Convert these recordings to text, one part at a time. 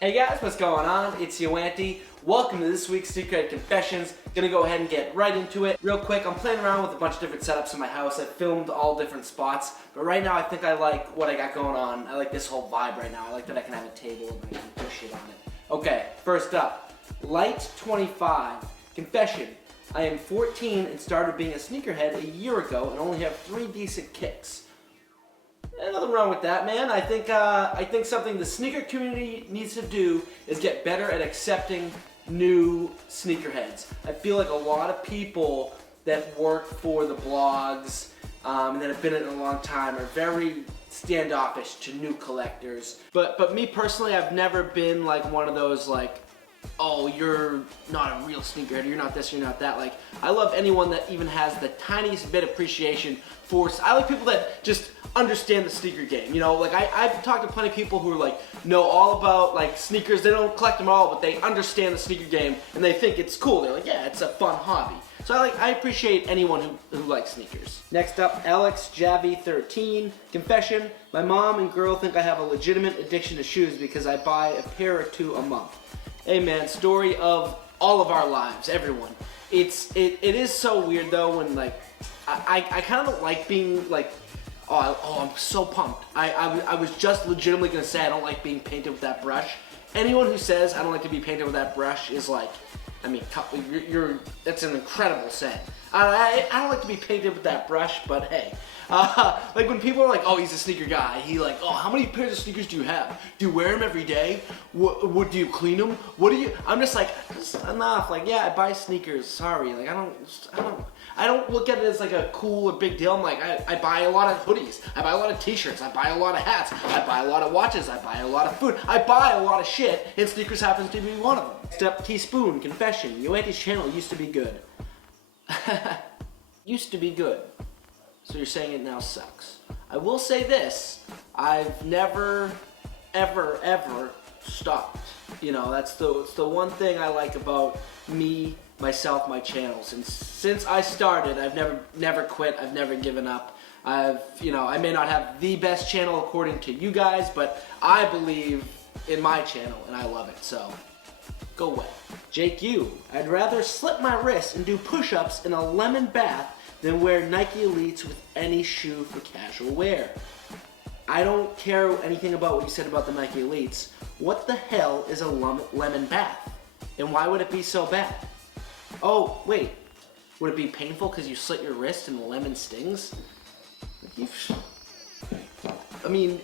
Hey guys, what's going on? It's YoAnty. Welcome to this week's Sneakerhead Confessions. Gonna go ahead and get right into it. Real quick, I'm playing around with a bunch of different setups in my house. I've filmed all different spots, but right now I think I like what I got going on. I like this whole vibe right now. I like that I can have a table and I can put shit on it. Okay, first up, Light 25. Confession. I am 14 and started being a sneakerhead a year ago and only have 3 decent kicks. Nothing wrong with that, man. I think something the sneaker community needs to do is get better at accepting new sneakerheads. I feel like a lot of people that work for the blogs and that have been in it a long time are very standoffish to new collectors. But me personally, I've never been like one of those like, oh, you're not a real sneakerhead, you're not this, you're not that. Like, I love anyone that even has the tiniest bit of appreciation for, I like people that just understand the sneaker game, you know, like I've talked to plenty of people who are like, know all about like sneakers, they don't collect them all, but they understand the sneaker game and they think it's cool, they're like, yeah, it's a fun hobby. So I appreciate anyone who likes sneakers. Next up, Alex Javi 13. Confession, my mom and girl think I have a legitimate addiction to shoes because I buy a pair or 2 a month. Hey man, story of all of our lives, everyone. It is so weird though when like, I kind of don't like being like, oh, I'm so pumped. I was just legitimately gonna say I don't like being painted with that brush. Anyone who says I don't like to be painted with that brush is like, I mean, that's an incredible saying. I don't like to be painted with that brush, but hey. Like when people are like, oh, he's a sneaker guy, he like, oh, how many pairs of sneakers do you have? Do you wear them every day? What do you clean them? What do you, I'm just like, just enough, like, yeah, I buy sneakers, sorry, like, I don't look at it as like a cool or big deal. I'm like, I buy a lot of hoodies, I buy a lot of t-shirts, I buy a lot of hats, I buy a lot of watches, I buy a lot of food, I buy a lot of shit, and sneakers happens to be one of them. Step Teaspoon, confession, YoAnty's channel used to be good. Used to be good. So you're saying it now sucks. I will say this, I've never, ever, ever stopped. You know, it's the one thing I like about me, myself, my channels. And since I started, I've never quit, I've never given up. I may not have the best channel according to you guys, but I believe in my channel and I love it, so go away. Jake U, I'd rather slit my wrist and do push-ups in a lemon bath than wear Nike Elites with any shoe for casual wear. I don't care anything about what you said about the Nike Elites. What the hell is a lemon bath? And why would it be so bad? Oh, wait. Would it be painful because you slit your wrist and the lemon stings? I mean,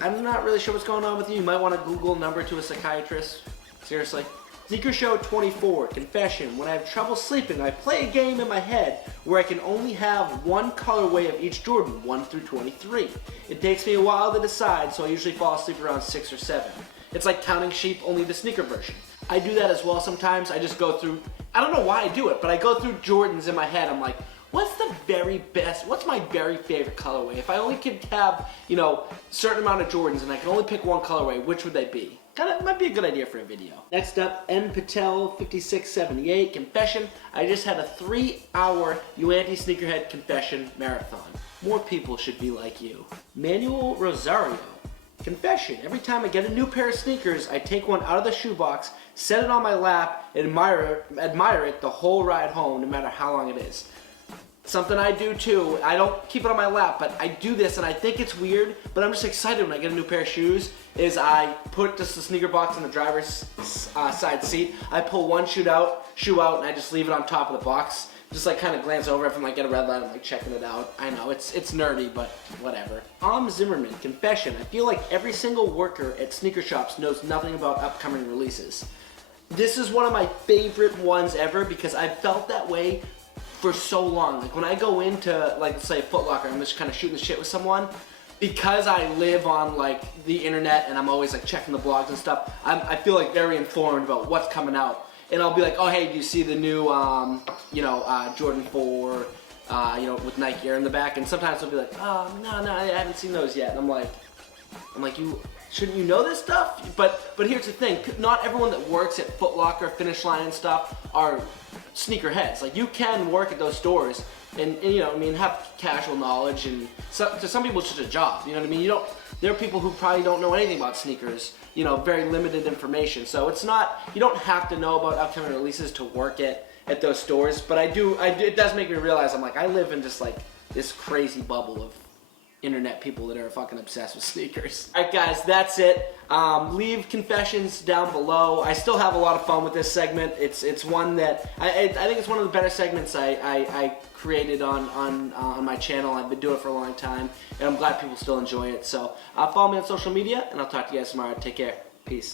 I'm not really sure what's going on with you. You might want to Google number to a psychiatrist. Seriously. Sneaker Show 24, confession, when I have trouble sleeping, I play a game in my head where I can only have one colorway of each Jordan, 1 through 23. It takes me a while to decide, so I usually fall asleep around 6 or 7. It's like counting sheep, only the sneaker version. I do that as well sometimes. I just go through, I don't know why I do it, but I go through Jordans in my head. I'm like, what's the very best, what's my very favorite colorway? If I only could have, you know, a certain amount of Jordans and I could only pick one colorway, which would they be? Might be a good idea for a video. Next up, N Patel 5678, confession. I just had a 3-hour YoAnty Sneakerhead Confession marathon. More people should be like you. Manuel Rosario, confession. Every time I get a new pair of sneakers, I take one out of the shoebox, set it on my lap, and admire it the whole ride home, no matter how long it is. Something I do too. I don't keep it on my lap, but I do this and I think it's weird, but I'm just excited when I get a new pair of shoes, is I put just the sneaker box in the driver's side seat. I pull one shoe out, and I just leave it on top of the box. Just like kind of glance over if I'm like at a red light, I'm like checking it out. I know, it's nerdy, but whatever. Zimmerman, confession. I feel like every single worker at sneaker shops knows nothing about upcoming releases. This is one of my favorite ones ever because I've felt that way for so long. Like when I go into, like, say Foot Locker, I'm just kind of shooting the shit with someone, because I live on like the internet and I'm always like checking the blogs and stuff, I feel like very informed about what's coming out. And I'll be like, oh hey, do you see the new Jordan 4 with Nike Air in the back? And sometimes they'll be like, oh no, I haven't seen those yet. And I'm like, shouldn't you know this stuff? But here's the thing, not everyone that works at Foot Locker, Finish Line and stuff are sneakerheads. Like, you can work at those stores and have casual knowledge, and so, to some people it's just a job, you know what I mean? there are people who probably don't know anything about sneakers, you know, very limited information. So it's not, you don't have to know about upcoming releases to work at those stores, but it does make me realize, I'm like, I live in just like this crazy bubble of internet people that are fucking obsessed with sneakers. Alright guys, that's it. Leave confessions down below. I still have a lot of fun with this segment. It's one that, I think it's one of the better segments I created on my channel. I've been doing it for a long time, and I'm glad people still enjoy it. So follow me on social media, and I'll talk to you guys tomorrow. Take care. Peace.